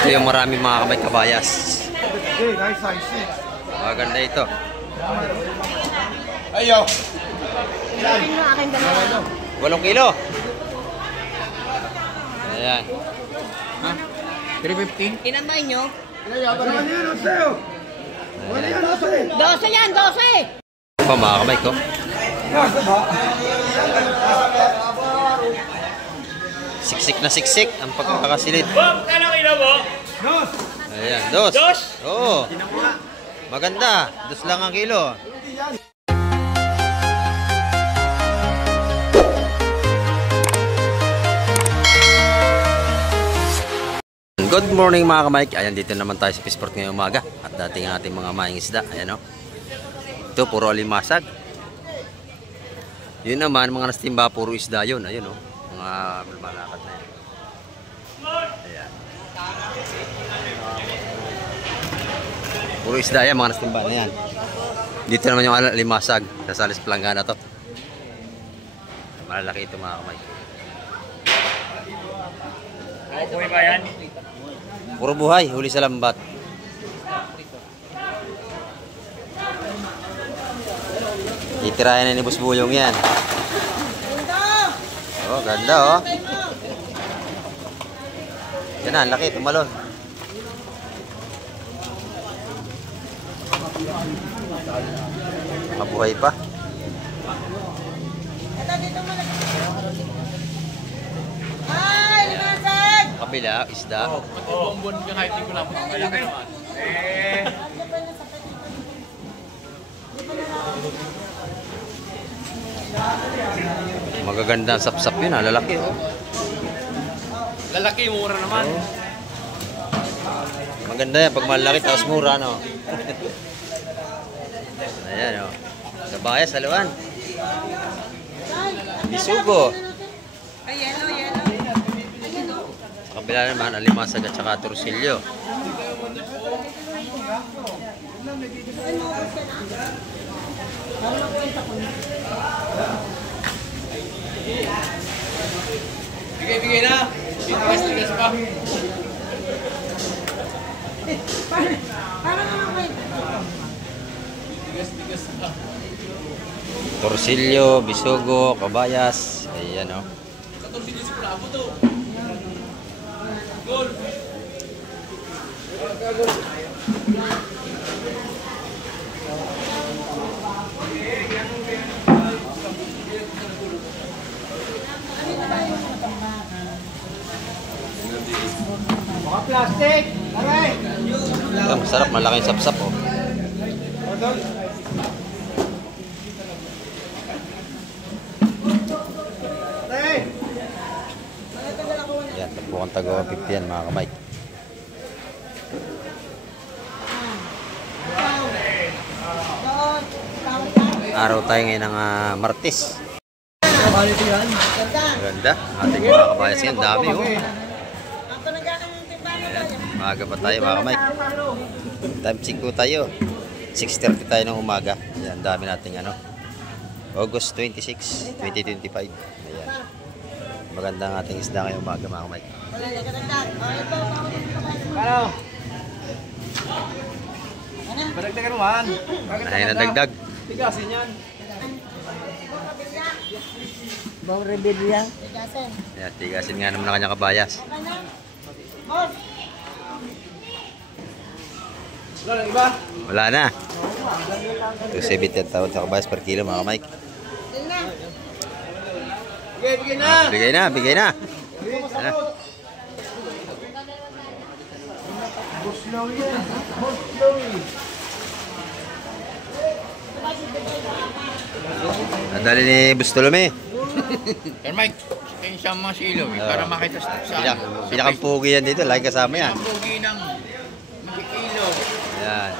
Ito yung maraming mga kamay kabayas. Maganda ito. Ayaw. 8 kilo. Ayan. Ha? 350? Inamay nyo? Ayan. 12 yan, 12! Pa mga kamay ko. Siksik na siksik ang pagkakasilid. Ayan, dos. Oo. Maganda. Dos lang ang kilo. Good morning mga kamay. Ayan, dito naman tayo sa Fishport ngayong umaga. At dating ang ating mga maing isda. Ayan o. Ito, puro alimasag. Yun naman, mga nastimba, puro isda yun. Ayun o. Mga malakad na yan. Ayan. Puro isda yan, mga nastimba na yan. Dito naman yung alimasag. Sa Salis Planggana to. Malalaki ito mga kamay. Buhay ba yan? Puro buhay, huli sa lambat. Itirayan na ni Boss Buyong yan. Oh, ganda oh. Yan na, laki, tumalon. Mabuhay pa. Kabila, isda. Buwan ka kahit hindi ko lang malaki naman. Magaganda ang sapsap yun ha, lalaki oh. Lalaki, mura naman. Oh. Maganda yan pag malaki tapos mura no. Ayan oh. Sa bayas, haluan. Bisugo. Sa kabila naman, alimasag at saka torsilyo. Bigay na. Tigas pa. Tigas pa. Torsilyo, bisugo, kabayas. Ayan o. Sa torsilyo si Bravo to. Gol. Mga plastic! Aray! Ito, masarap, malaking sapsap oh. Yan, tapukan tago 50 yan mga kamay. Araw tayo ngayon ng Martes. Maganda. Ating mga kabayas yan, dami oh. Umaga pa tayo mga kamay. Time 5 tayo. 6:30 tayo ng umaga. Ayan, dami nating ano. August 26, 2025. Ayan. Maganda ang ating isda ngayong umaga mga kamay. Kano? Padagdagan naman. Ay, nadagdag. Tigasin yan. Bawang rebelya. Ayan, tigasin nga naman ang kanyang kabayas. Wala na iba? Wala na. 270 taon sa kabayas per kilo mga kamay. Bigay na! Bigay na, bigay na. Ayan. Nadali ni Bustolome. Sir Mike, kayo siya mga silo para makita sa Pinakang-pugi yan dito, lagi kasama yan. Pugi ng makikilo. Ayan.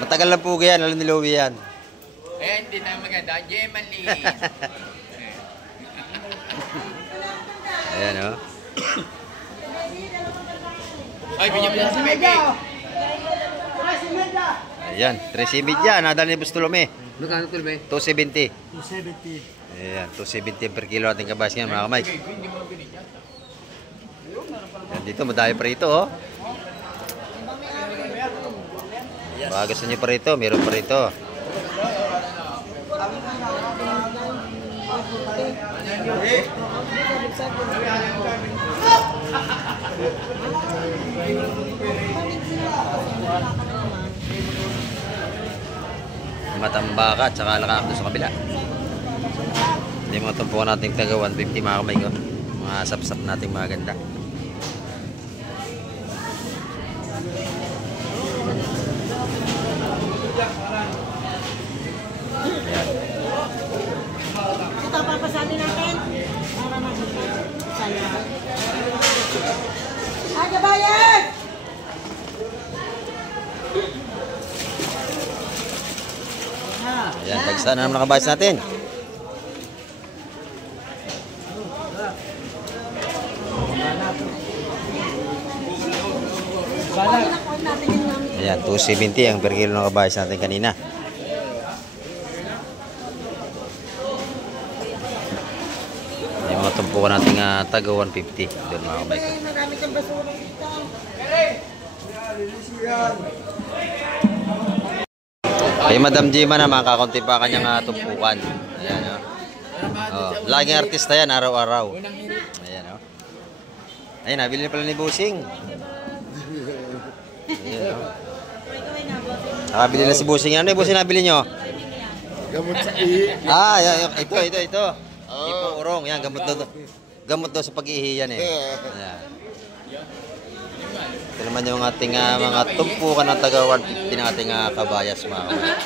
Matagal lang pugi yan, alam ni Louie yan. Eh, hindi na maganda. Gemali. Ayan o. Ay, binyan mo sa Bebe. Ayan, 3.70 yan, nadali ni Bustolome. Magkano ito, be? 270. 270. Ayan, 270 per kilo ating kabayas ngayon mga kamay. Hindi mo binigyan. Yan, dito madami pa rito, oh. Baka gusto nyo pa rito, meron pa rito. Matambaka at saka lakak doon sa kabila. Hindi mga tumpukan natin taga 150 mga kamay ko. Mga sapsap natin maganda. Ayan. Ito, papasanin natin. Para masaya. Ay, kabayan! Ayan, tagsa na naman nakabayas natin. Ayan, 270 ang per kilo nakabayas natin kanina. Yung mga tumpukan natin taga 150. Doon mga kabay ko. Marami kang basura dito. Kay Madam Jima naman, kakunti pa kanyang tumpukan. Ayan, o. Oh, laging artista yan, araw-araw. Ayan, o. Ayan, nabili na pala ni Busing. Ayan, o. Nakabili na si Busing. Ano yung Busing nabili nyo? Gamot sa ihi. Ah, ito. Ipong urong. Yan, gamot daw sa pag-ihi yan eh. Ayan. Ito naman yung ating mga tumpukan ng taga 150 ng ating kabayas mga kamay.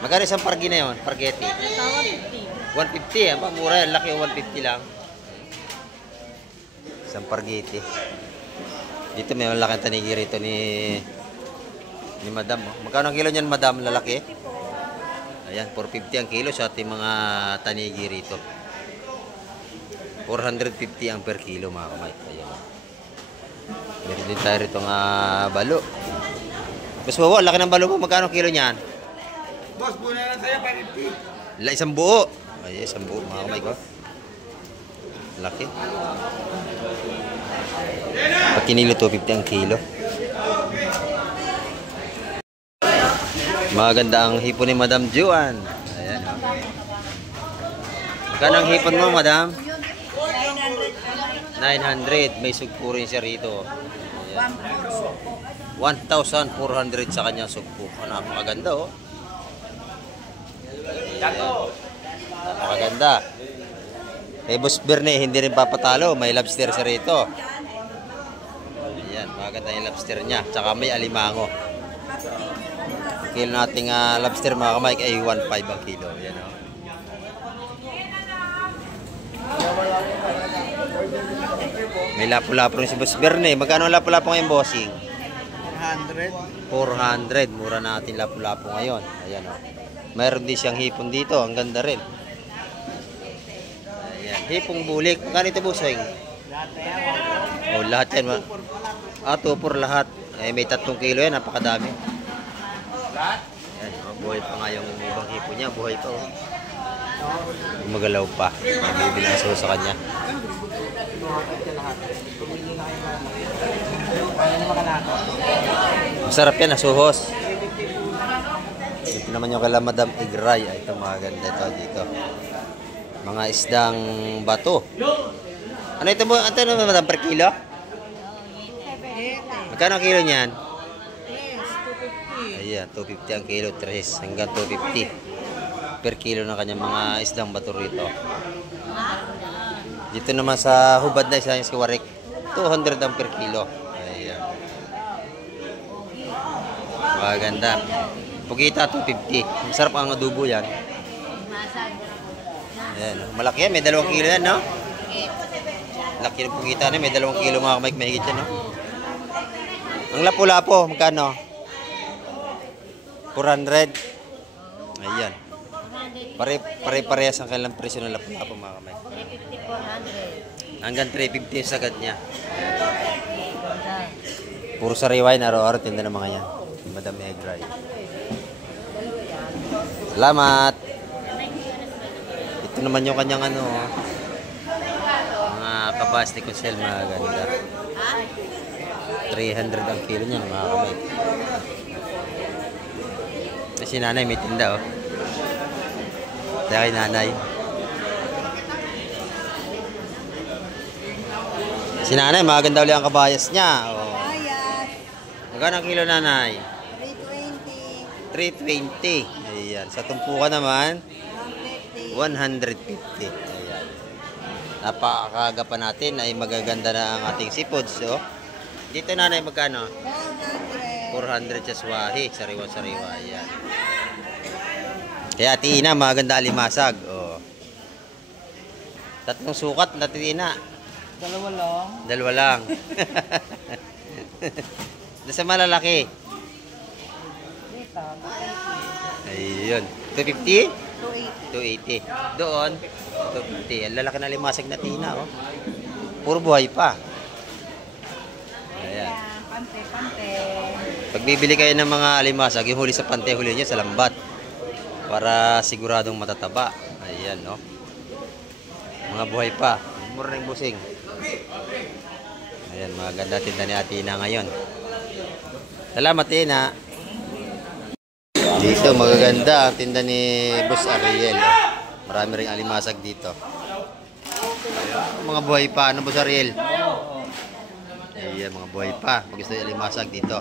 Magkano isang pargi na yun? Pargeti? 150. Ang mura yan. Laki yung 150 lang. Isang pargeti. Dito may malaking tanigi rito ni Madam. Oh. Magkano ang kilo niyan, Madam? Lalaki? Ayan, 450 ang kilo sa ating mga tanigi rito. 450 ang per kilo mga kamay. Ayan. Meron din tayo rito balo. Boss Wawa, laki ng balo mo. Magkano kilo niyan? Boss, buo na lang sa'yo, 550. Isang buo. Ay, isang buo mga kamay ko. Laki. Pag kinilo, 250 ang kilo. Maganda ang hipon ni Madam Juan. Ayan, o. Magkano ang hipon mo, Madam? 900. May sugpo rin siya rito. 1,400 sa kanyang sugpo. Napakaganda, oh. Napakaganda. Kay Boss Berne, hindi rin papatalo. May lobster siya rito. Ayan, maganda yung lobster niya. Tsaka may alimango. Kilo nating lobster mga kamay ay 1.5 ang kilo. Ayan, oh. May lapu-lapu rin si Boss Berne. Magkano ang lapu-lapu ngayon, bossing? 400. Mura natin lapu-lapu ngayon. Ayan, oh. Mayroon din siyang hipon dito. Ang ganda rin. Ayan. Hipong bulik. Magkano ito, bossing? Oh, lahat yan. 2 for lahat. Eh, may 3 kilo yan. Napakadami. Ayan, oh. Buhay pa nga yung ibang hipon niya. Buhay pa, oh. Magalaw pa. Bibilang sa kanya. Masarap yan, nasuhos. Ito naman yung kala Madam Igray. Ito mga ganda ito dito. Mga isdang bato. Ano ito mo? Ano naman, Madam, per kilo? Magkano ang kilo niyan? Ayan, 250 ang kilo. 3 hanggang 250 per kilo ng kanyang mga isdang bato rito. Dito naman sa hubad na isang Kiwarik, 200 ang per kilo. Ayan. Maganda. Pugita, 250. Masarap ang adobo yan. Ayan. Malaki yan. May 2 kilo yan, no? Laki ng pugita na. May 2 kilo mga kamay mahigit yan, no? Ang lapu-lapo, magkano? 400. Ayan. Pare-parehas ang kailang presyo ng lapu-lapo mga kamay. 350, 400. Hanggang 350 yung sagad niya. Puro sariwain, araw-araw tinda ng mga yan. Madam Egray. Salamat! Ito naman yung kanyang mga kabayas ni Consel, maganda. 300 ang kilo niyan, mga kamay. Si nanay may tinda, oh. Kaya kay nanay. Si nanay, maganda ulit ang kabayas niya. Oh. Bayas. Magkano ang kilo, nanay? 320. 320. Ayan. Sa tumpukan naman, 150. 150. Ayan. Napakakaga pa natin ay magaganda na ang ating seafoods. So, dito nanay magkano? 400. 400 sa swahi. Sariwa-sariwa. Ayan. Kaya Tina, maganda alimasag. Oh. Tatlong sukat na Tina. Dalawa lang. Sa malalaki. Ayun. 250? 280. Doon, 250. Ang lalaki na limasag na Tina, oh. Puro buhay pa. Ayan. Pante. Pag bibili kayo ng mga alimasag, yung huli sa pante, huli nyo sa lambat. Para siguradong matataba. Ayan, no? Mga buhay pa. Mura ng busing. Ayan, maganda tinda ni Ate Ina ngayon. Salamat, Ina. Dito, magaganda ang tinda ni Boss Ariel. Oh. Marami ring alimasag dito. Mga buhay pa. Ano, Boss Ariel? Ayan, mga buhay pa. Pag gusto yung alimasag dito.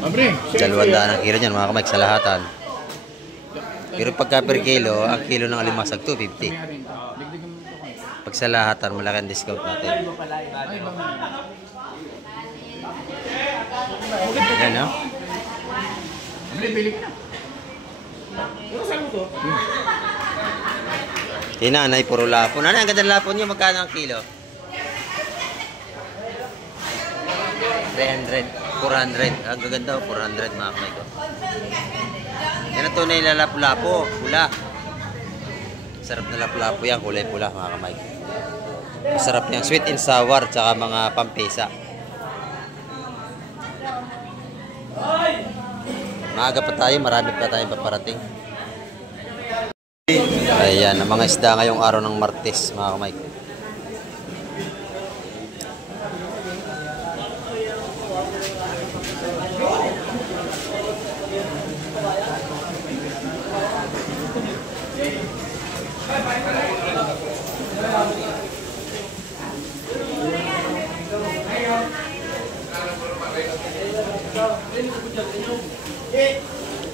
Abre, 200 ang kilo niyan, mga kamay, sa lahatan. Pero pagka per kilo, ang kilo ng alimasag, 250. Pag sa lahatan, malaki ang discount natin. Ayan, no? Abre, bili ka na. Tinanay, puro lapon. Ano, ang ganda ng lapon niyo, magkano ang kilo? 300, 400. Ang gaganda, 400, mga kamay ko. Yan ang tunay na lapu-lapo, pula. Sarap na lapu-lapo yan, kulay pula, mga kamay. Masarap yan, sweet and sour, tsaka mga pampesa. Maaga pa tayo, marami pa tayong paparating. Ayan, ang mga isda ngayong araw ng Martes, mga kamay.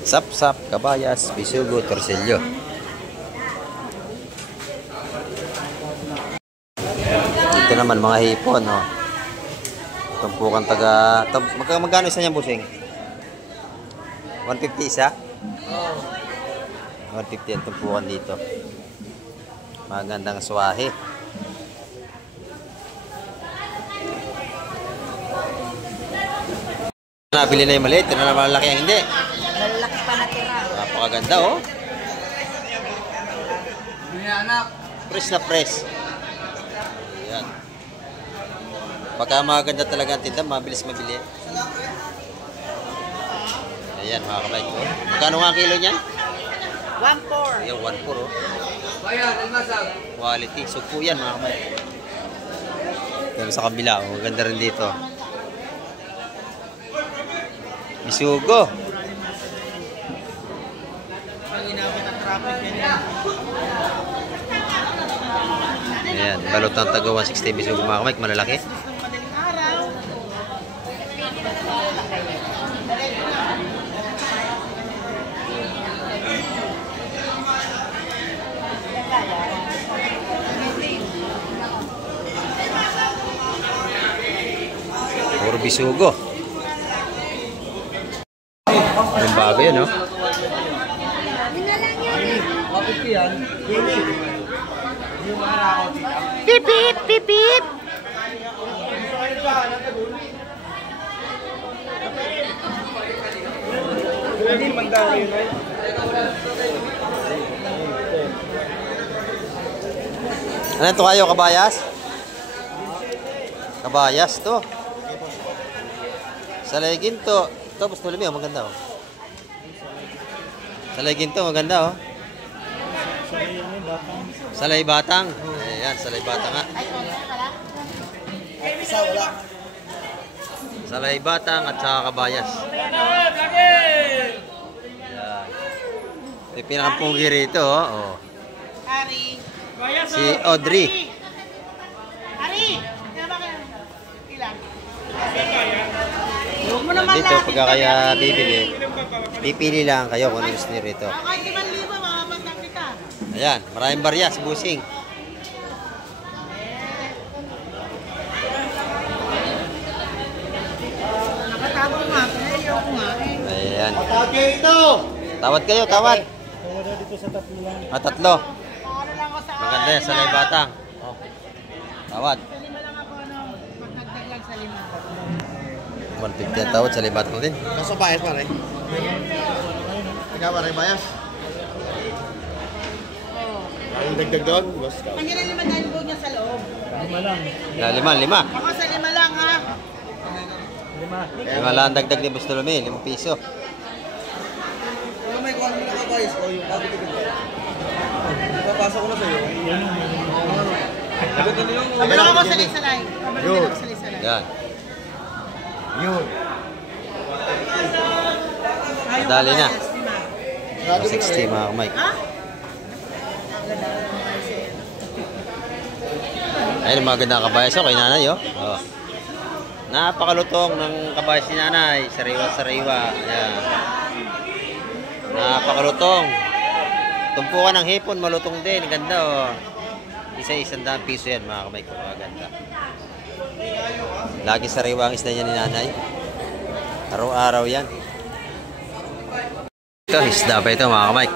Sap-sap, kabayas, bisugo, torsilyo. Dito naman mga hipon, no. Tumpukan taga... Magkano isa niyang busing? 150 isa? 150 ang tumpukan dito. Magandang swahe. Nabili na yung maliit, na naman malaki ang hindi. Malaki pa natira. Napakaganda, oh. Press na press. Ayan. Pagka maganda talaga ang tinda, mabilis mabili. Ayan, mga kamay ko. Magkano nga ang kilo niyan? 1.4. Ayan, 1.4, oh. Quality. Sugpo yan, mga kamay. Ayan, sa kabila, oh. Maganda rin dito. Bisugo. Ayan, balot ng taga 160 bisugo, mga kamay, malalaki. Puro bisugo. Yung bago yan, no? Pip, pip, pip, pip. Ano to kayo, kabayas? Kabayas to. Sa legin to. Ito, basta ulit mo, maganda, oh. Sa legin to, maganda, oh. Salay Batang. Ayan, Salay Batang nga. Ay, konti pala. Isa, wala. Salay Batang at saka Kabayas. Ayan. Ito yung pinakapugi rito, oh. Ari. Si Audrey. Ari! Kaya ba kayo? Ilan? Huwag mo naman Dito, pagka kaya bibili, pipili lang kayo kung ano gusto nyo rito. Kahit 5,000, makapagtang kita. Ayan, maraming baryas, busing. Nakatapos nga. Ayoko nga. Ayan. Tawag kayo ito! Tawad kayo, tawad. Tatlo. Ano lang ako sa... Maganda yan, Salay Batang. Oh. Tawad. Sa 5 lang ako, ano, pagdagdag lang sa 5. 150 ang tawad, Salay Batang din. Kaso bayas pa rin. Ikaw pa rin bayas? Ang dagdag doon, boss. Kanya na 5 dahil buo niya sa loob. Lima. Ako sa 5 lang, ha? Lima lang dagdag ni Bustolome, 5 piso. May kuhan mo na ka bayas o yung bago ito. Papasok ko na sa'yo. Kabalo ako sa lisalay. Kabalo ako sa lisalay. Yan. Yun. Ayaw Dali ko na. bayas, 60 mga kamay. Ha? Ayun, maganda kabayas ako kay nanay, oh. Oh. Napakalutong ng kabayas ni nanay. Sariwa-sariwa. Ayan. Napakalutong. Tumpukan ng hipon, malutong din. Ganda, oh. Isa-100 piso yan, mga kamay ko. Maganda. Lagi sariwa ang isda niya ni nanay. Araw-araw yan. Ito, isda pa ito, mga kamay.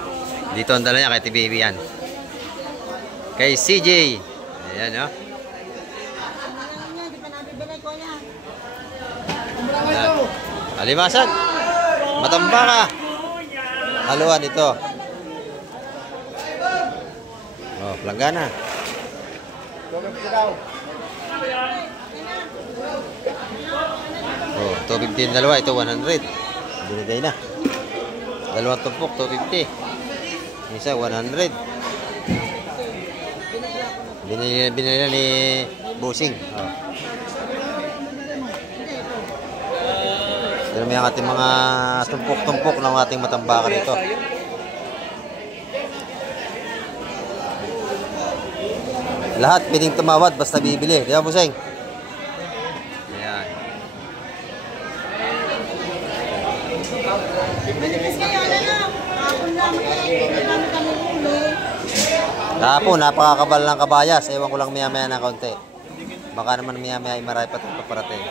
Dito ang dala niya kay T-Baby yan. Kay CJ. Ayan, oh. Ayan. Alimasan. Matambaka. Haluan ito. Oh, planggana. Oh, 250 dalawa. Ito 100. Binigay na. Dalawang tumpok, 250. Isa, 100. Binili ni Busing. Oh. Dito may ang ating mga tumpok-tumpok ng ating matambaka dito. Lahat pwedeng tumawad basta bibili. Di ba, Busing? Ayan. Manipis kayo, ano na? Kapon naman kayo. Kami kami ulo. Kahapon, napakakabal ng kabayas. Ewan ko lang maya-maya na kaunti. Baka naman maya-maya ay marami pa itong paparating.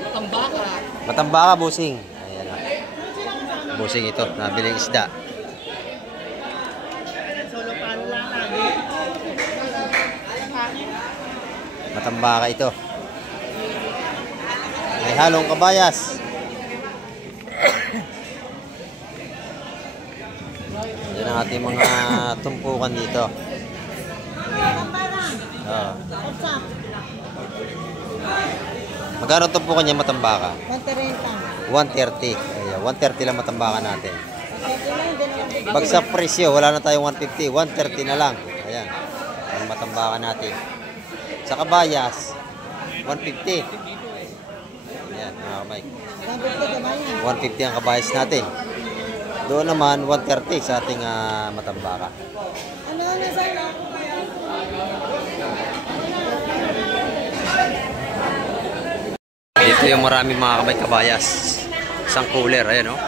Matambaka. Matambaka, Busing. Ayan. Busing ito. Nabiling isda. Solo palo lang lagi. Matambaka ito. May halong kabayas. Yan ang ating mga tumpukan dito. Oh. Magkano tumpukan niya matambaka? 130. 130. Ayan, 130 lang matambaka natin. Bagsak presyo, wala na tayong 150. 130 na lang. Ayan. Ang matambaka natin. Sa kabayas, 150. Ayan, mga Mike. 150 ang kabayas natin. Doon naman, 130 sa ating matambaka. Ano na sa'yo? Dito yung maraming mga kabayas. Isang cooler, ayan, oh.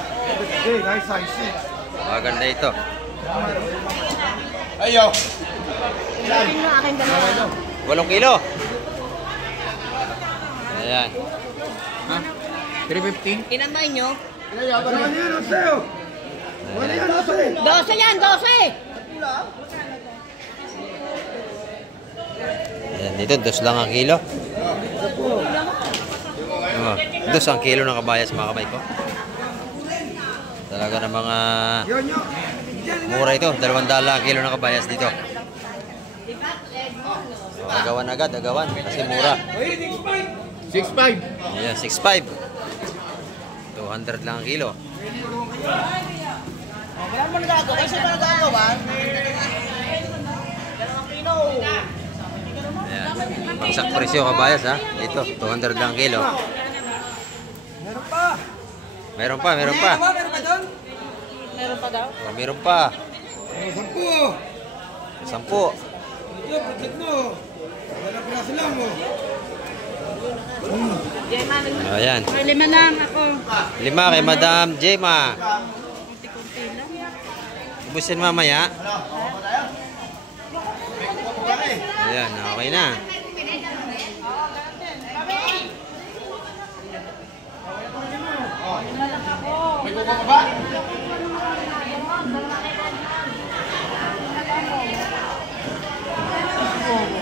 Maganda ito. Ayaw! Sabi mo aking dalawa. 8 kilo. Ayan. Ha? 350? Inambay nyo? Wala yan ang sa'yo! Wala yan ang sa'yo! 12 yan, 12! Ayan, dito, 2 lang ang kilo. Oh, 2 ang kilo ng kabayas, mga kamay ko. Talaga ng mga mura ito. 200 lang ang kilo ng kabayas dito. Oh, agawan agad, agawan. Kasi mura. 6.5. Ayan, 6.5. 200 lang ang kilo. Wala mo nagagawa. Kasi pa nagagawa. Ayan. Bagsak presyo kabayas ha. Ito, 200 lang kilo. Meron pa. Meron pa, meron pa. Meron pa doon? Meron pa daw? Oh, meron pa. 10. 10. Ito, project mo. Wala piraso lang mo. Oh, ayan. Lima lang ako. 5 kay Madam Gemma. Kunti-kunti lang. Ubusin mamaya. Ayan, okay na.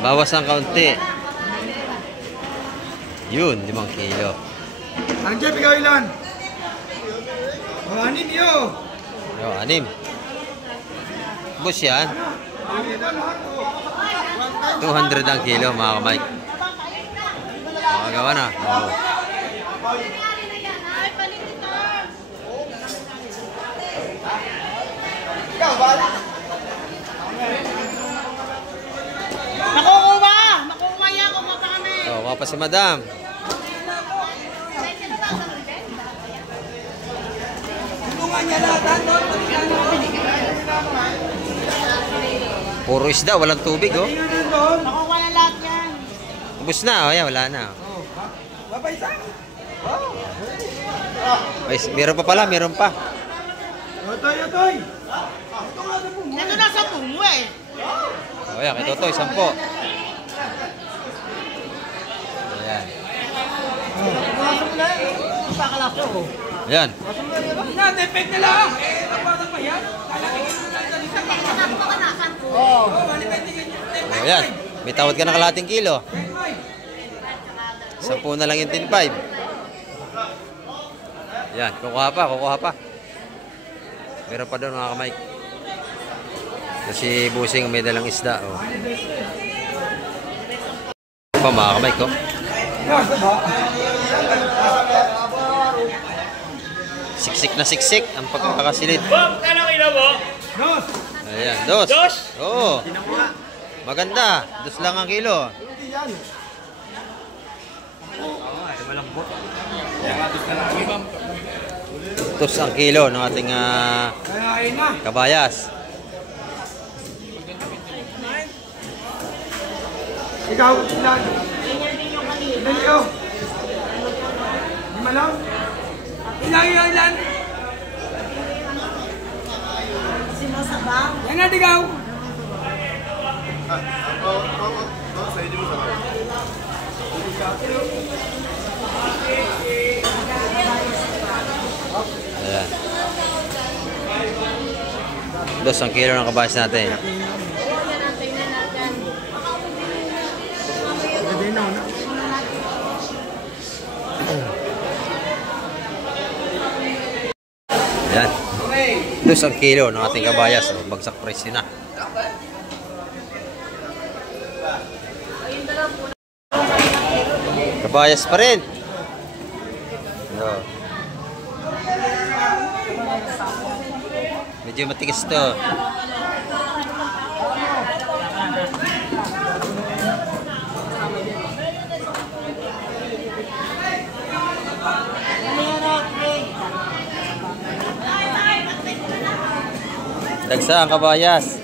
Bawas ang kaunti. Yun, 5 kilo. Anong Jeff, ikaw ilan? Anim yun. Yo, 6. Bus yan. 200 ang kilo mga kamay. Makagawa na. Oo. Makukuha! Makukuha yan! Kuha pa kami! Oh, wapa si Madam. Tulungan niya lahat. Puro isda, walang tubig oh. Makukuha na lahat yan! Ubus na, oh, yan, wala na. Babay sa. Ay, meron pa pala, meron pa. Otoy, otoy. Ito na sa bungo eh! Oh, yan, kay Totoy, 10. Ayan. Ayan. Depek na lang. Napasok pa yan. Oh, ayan. May tawad ka ng kalahating kilo. 10 na lang yung 10.5. Ayan, kukuha pa, kukuha pa. Meron pa doon mga kamay. Kasi busing may dalang isda. Oh. Pa mga kamay ko. Siksik na siksik ang pagkakasilid. Ayan, dos. Oo. Maganda. Dos lang ang kilo. Dos ang kilo ng ating kabayas. Ikaw, ilan? Ilan ikaw? 5 lang? Ilan? Yan nga, ikaw. Ayan. Dos ang kilo ng kabayas natin. Ayan. Dos ang kilo ng ating kabayas. Bagsak presyo na. Kabayas pa rin. Medyo matigas to. Dagsa ang kabayas.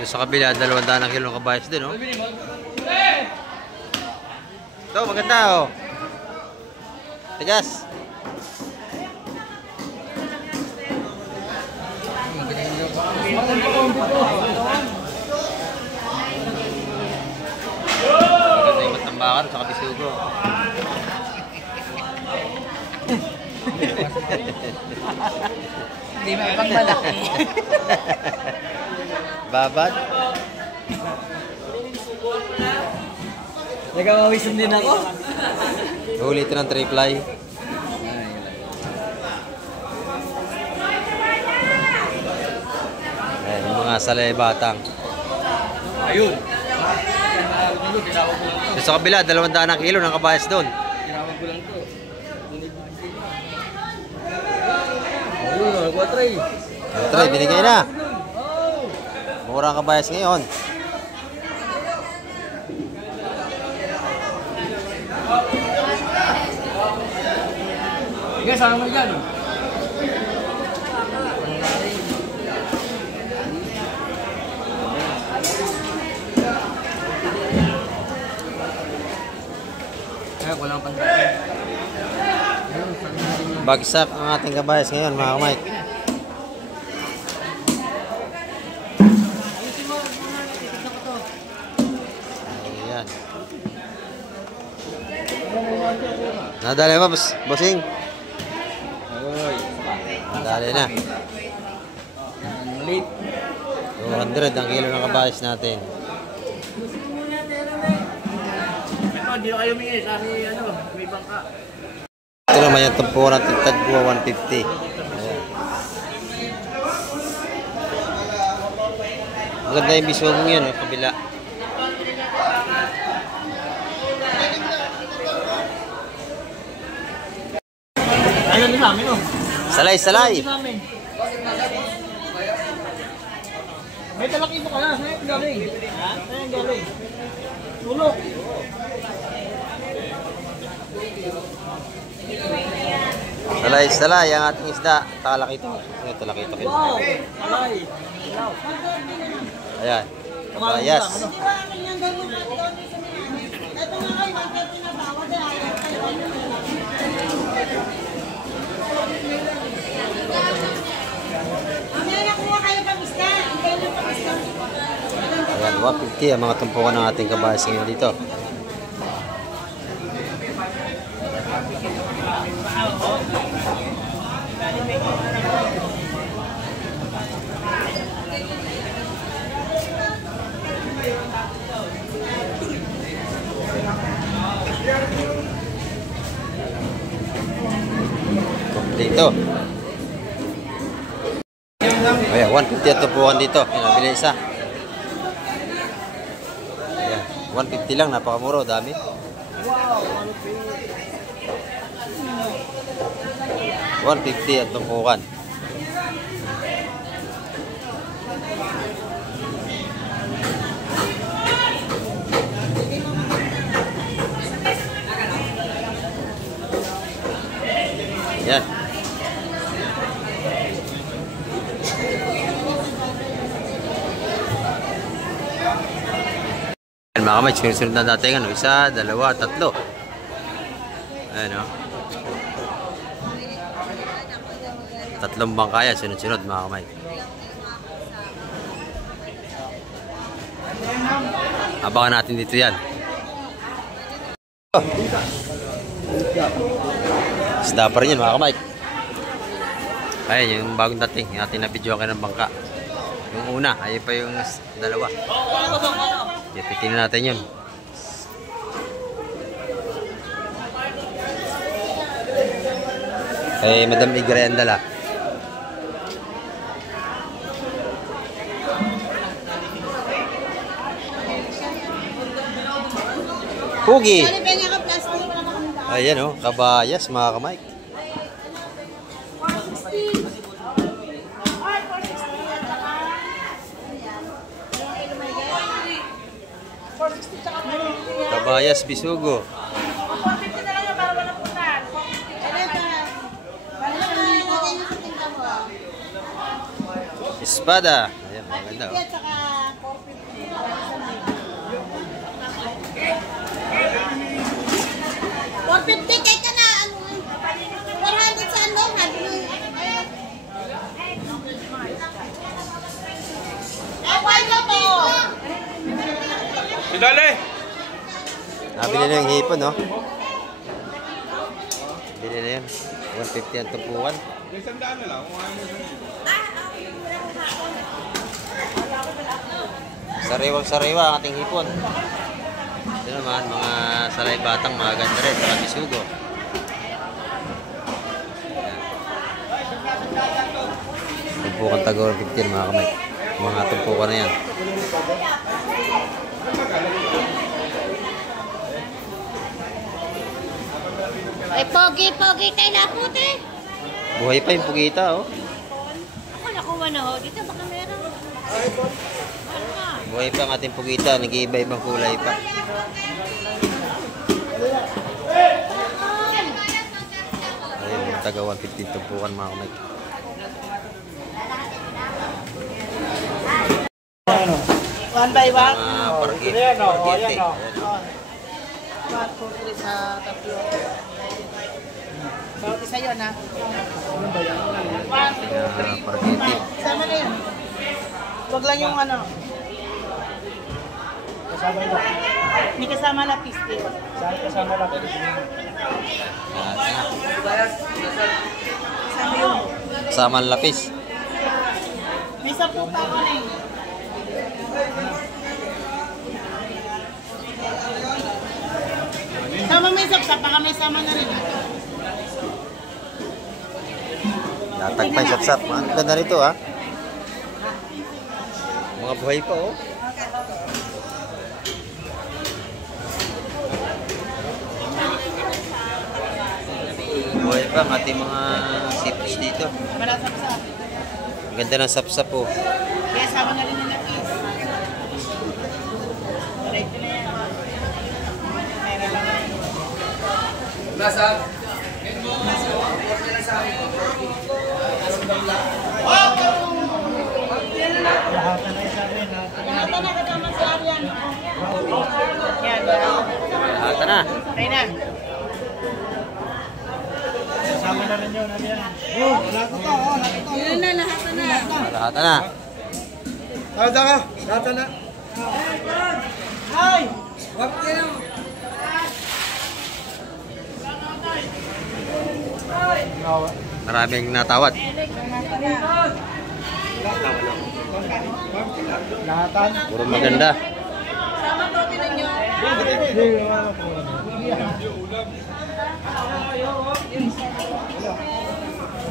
Doon sa kabila, 200 ang kilo ng kabayas din, oh. Ito, maganda, oh. Tigas. Maganda yung matambakan sa kabisugo. Hindi may ibang malaki. Babad. Nagawawisan din ako. Huli ito ng 3-ply. salay batang. Ayun. So, sa kabila, 200 ang kilo ng kabayas doon. Tinawag ko lang to. Ayun, nagwa try. Try, binigay na. Mura ang kabayas ngayon. Sige, sama mo dyan. Ay, walang pansin. Bagsak ang ating kabayas ngayon, mga kamay. Ayan. Nadali ba, bossing? Nadali na. Late. 200 ang kilo ng kabayas natin. Ito, hindi kayo mingi. Sabi, may bangka. Ito naman yung tumpo natin, tagbuwa 150. Ayan. Maganda yung biswag yun, kabila. Ayun din namin, oh. Salay, salay! May talak ito ka na. Saan yung galing? Ha? Saan yung galing? Tulok. Salay, salay ang ating isda. Talakito. Ayan, talakito. Wow! Alay! Ayan. Kabayas. Ayan, 150 ang mga tumpukan ng ating kabayas ngayon dito. Dito. Ayan, 150 ang tumpukan dito. Ayan, nabili isa. Ayan, 150 lang, napakamura, dami. 150 ang tumpukan. Yan. Yan mga kamay, sunod na natin ano, 1, 2, 3. Ayan o. 3 bangka yan, sunod-sunod mga kamay. Abangan natin dito yan. Isda pa rin yun mga kamay. Ayan yung bagong dating, yung ating na-video kayo ng bangka. Yung una, ayun pa yung 2. Ipitin natin yun. Kay Madam Igre ang dala. Pugi! Ayan o, kabayas mga kamay. Kabayas bisugo. Espada. Ayan, maganda o. Kahit ka na, 400 sa ano, sabi mo. Why na po? Idali! Nabili na yung hipon, no? Bili na yun. 150 ang tumpukan. Sariwang-sariwa ang ating hipon. Ito naman, mga salay batang, mga ganda rin, mga bisugo. Tumpukan tago 150 mga kamay. Mga tumpukan na yan. Ay, pogi tayo na puti. Buhay pa yung pugita, oh. Ako nakuha na ho. Dito baka meron. Ano nga? Buhay pa ang ating pugita. Nag-iiba-ibang kulay pa. Ayun, taga 150 tumpukan mga kamay. One by one. Parkit. Ayan o, Parkete. ayan o. 1, 2, 3 sa tatlo. So, isa yun ha. 1, 2, 3, Parkete. 5. Sama na yun. Huwag lang yung ano. May kasama na piste. Kasama na piste. Kasama yun. Sama ang lapis. May 10 pa ako na eh. Sama may sapsap, baka may sama na rin. Latag pa yung sapsap. Ang ganda nito, ha? Mga buhay pa, oh. Buhay pa ang ating mga sipos dito. Wala sapsap. Ang ganda ng sapsap, oh. Kaya sama na rin nila kiss. Right na yan. Pera lang yan. Lahatan na kasama sa Arian. Yan. Ata na. Tayo na. Sama na rin yun. Yun na, lahatan na. Ata na. Lahatan ka. Lahatan na. Ay! Wag kayo. Maraming natawad. Lahatan. Puro maganda. Sama to, tinan nyo.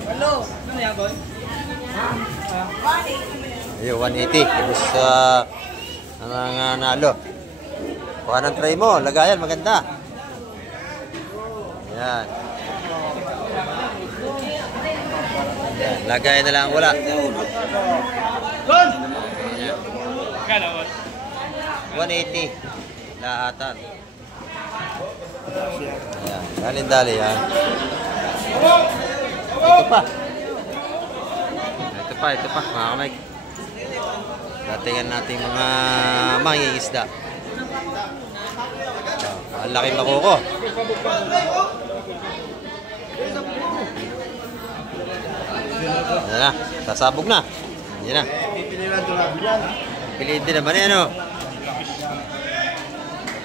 Hello. Ano yan, boy? Ayun, 180. Ibus nanalo. Kuha ng tray mo. Lagayan, maganda. Yan. Yan. Lagayan na lang wala. Gon! Yan. 180. Lahatan. Yan. Dali-dali yan. Ito pa. Ito pa, mga kamay. Datingan natin mga mangingisda. Ang laki makuko. Yan na, sasabog na. Yan na. Piliin din naman yan, oh.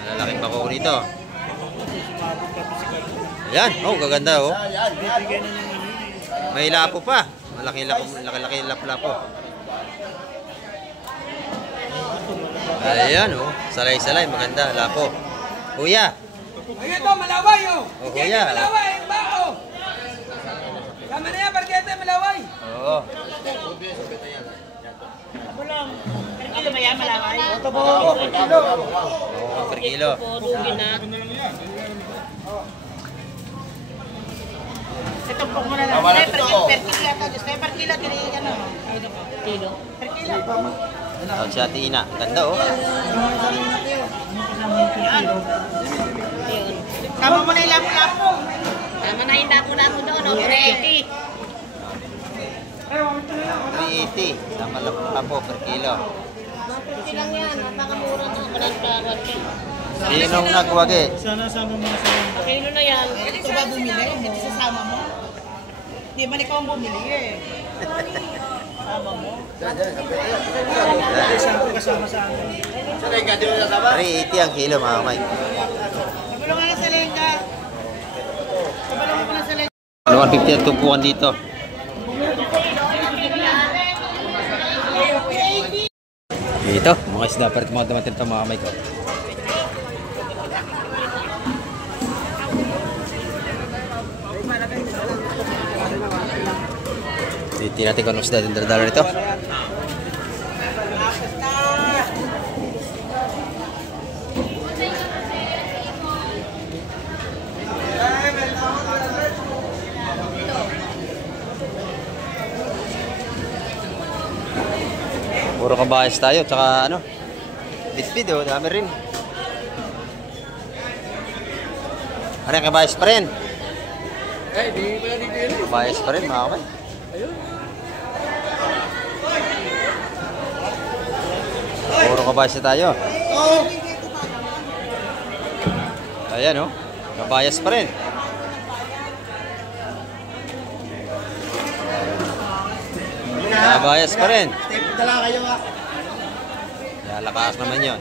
Ang laki makuko nito. Ayan, oh, gaganda, oh. May lapo pa. Malaki lapo. Ayan, oh. Salay-salay, maganda, lapo. Kuya. Ayan to, malaway oh. Oh, kuya. Malaway, bao. Tama na yan, parkete, malaway. Oo. Bulong. Per kilo ba yan, malaway? Ito po. Oo, per kilo. Ito po muna lang. Per kilo ito. Just per kilo, tinihin ka na. Kilo? Per kilo. Tawag si Ate Ina. Ganda, oh. Sama mo na yung lapo-lapo. Tama na yung dako-dako doon, no? 380. 380. Tama lang po per kilo. 150 lang yan. Napakamura na. Walang flowers. Sinong nagwagi? Sana-sama mo na sa iyo. Kilo na yan. Ito ba bumili? Hindi sasama mo? Hindi ba ikaw ang bumili eh? Sama mo? Kasama sa amin. 380 ang kilo, mga kamay. Kabulungan na sa lengga. Kabulungan mo na sa lengga. 150 ang tumpukan dito. Dito, mga isda pa rin mga dumating ito, mga kamay ko. Dito natin kung anong isda din daladala nito. Puro kabayas tayo, tsaka ano, bitbit oh, dami rin. Ano yung kabayas pa rin? Eh, di pala dito yun. Kabayas pa rin, mga kamay. Puro kabayas na tayo. Ayan oh, kabayas pa rin. Kabayas pa rin. Dala kayo ha. Lalakas naman yun.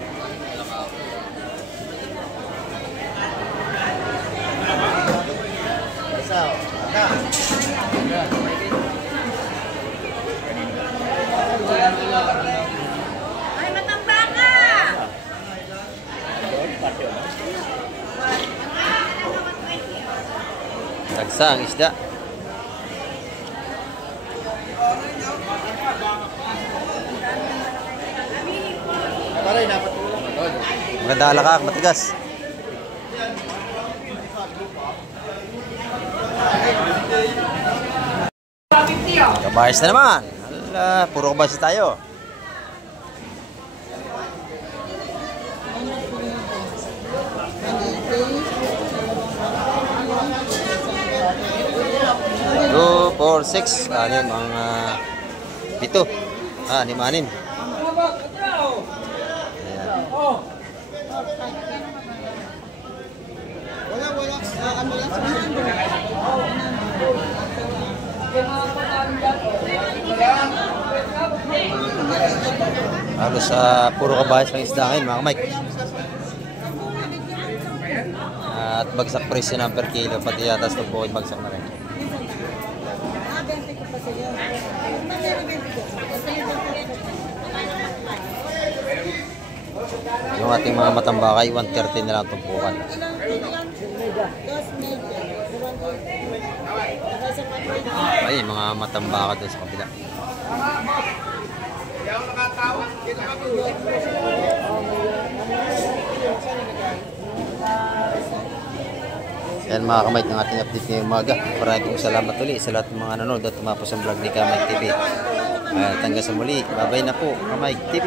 Ay, matamba ka! Tagsa ang isda. Maganda alakak, matigas. Kabayas na naman. Hala, puro kabayas tayo. Two, 4, 6, anim ang pito. Anim. Ayan. Halos puro kabayas ng isda ngayon, mga Mike. At bagsak presyo ng per kilo, pati yata sa tubo bagsak na rin. Yung ating mga matambakay, 130 na lang tumpukan. Ay, mga matambaka doon sa kabila. Yan mga kamay ng ating update ngayong umaga. Maraming salamat ulit sa lahat ng mga nanonood at tumapos ang vlog ni Kamay TV. At hanggang sa muli, babay na po Kamay TV.